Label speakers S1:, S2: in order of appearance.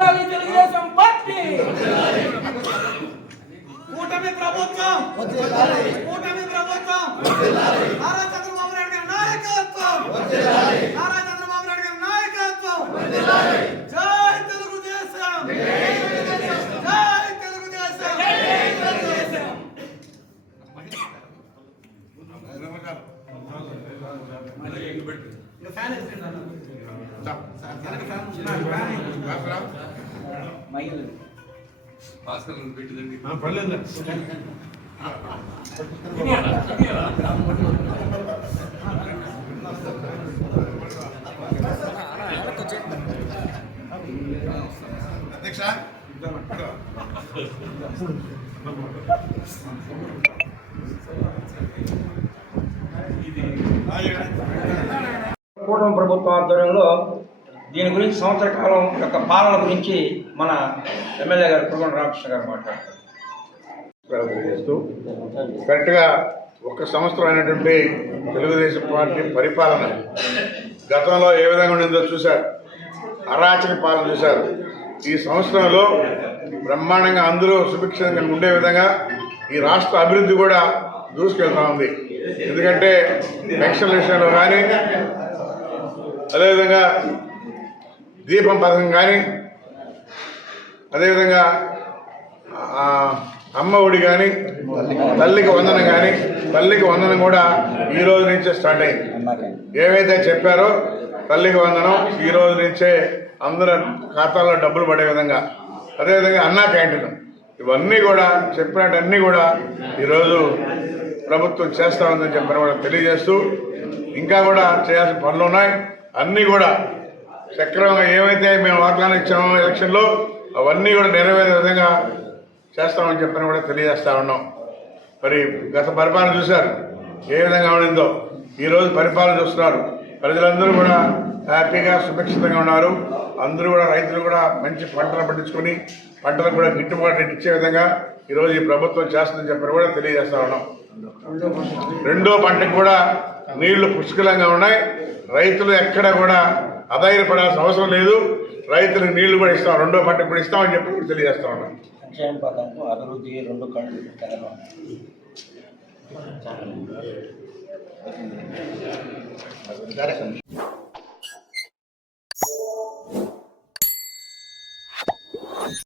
S1: Telugu Desam party కూటమి ప్రభుత్వం కూటమి ప్రభుత్వం నారా చంద్రబాబు నాయకత్వం
S2: భాస్కర్ పెట్టిందండి
S3: పర్లేదు
S4: అధ్యక్ష
S5: కూటమి ప్రభుత్వం ఆధ్వర్యంలో దీని గురించి సంవత్సర కాలం యొక్క పాలన గురించి మన ఎమ్మెల్యే గారు కురుగొండ రామకృష్ణ గారు మాట్లాడతారు.
S4: చేస్తూ కరెక్ట్గా ఒక సంవత్సరం అయినటువంటి తెలుగుదేశం పార్టీ పరిపాలన గతంలో ఏ విధంగా ఉండిందో చూశారు. అరాచక పాలన చూశారు. ఈ సంవత్సరంలో బ్రహ్మాండంగా అందరూ సుభిక్షంగా ఉండే విధంగా ఈ రాష్ట్ర అభివృద్ధి కూడా దూసుకెళ్తా ఉంది. ఎందుకంటే పెన్షన్ల విషయంలో కానీ అదేవిధంగా దీపం పథకం కానీ అదేవిధంగా అమ్మ ఒడి కానీ తల్లికి వందనం కానీ తల్లికి వందనం కూడా ఈ రోజు నుంచే స్టార్ట్ అయింది. ఏవైతే చెప్పారో తల్లికి వందనం ఈ రోజు నుంచే అందరి ఖాతాల్లో డబ్బులు పడే విధంగా. అదేవిధంగా అన్నా క్యాంటీన్. ఇవన్నీ కూడా చెప్పినట్టన్నీ కూడా ఈరోజు ప్రభుత్వం చేస్తా ఉందని చెప్పిన కూడా తెలియజేస్తూ ఇంకా కూడా చేయాల్సిన పనులు ఉన్నాయి. అన్నీ కూడా సక్రమంగా ఏమైతే మేము వాగ్దానం ఇచ్చామో ఎలక్షన్లో అవన్నీ కూడా నెరవేరే విధంగా చేస్తామని చెప్పని కూడా తెలియజేస్తా ఉన్నాం. మరి గత పరిపాలన చూశారు ఏ విధంగా ఉండిందో. ఈరోజు పరిపాలన చూస్తున్నారు. ప్రజలందరూ కూడా హ్యాపీగా సురక్షితంగా ఉన్నారు. అందరూ కూడా రైతులు కూడా మంచి పంటలు పండించుకొని పంటలకు కూడా గిట్టుబాటు రేటు ఇచ్చే విధంగా ఈరోజు ఈ ప్రభుత్వం చేస్తుందని చెప్పని కూడా తెలియజేస్తా ఉన్నాం. రెండో పంటకు కూడా నీళ్ళు పుష్కలంగా ఉన్నాయి. రైతులు ఎక్కడ కూడా అధైర్యపడాల్సిన అవసరం లేదు. రైతులకు నీళ్ళు కూడా ఇస్తాం. రెండో పంటకు కూడా ఇస్తామని చెప్పి కూడా తెలియజేస్తా ఉన్నాం.
S5: అభివృద్ధి రెండు కళ్ళు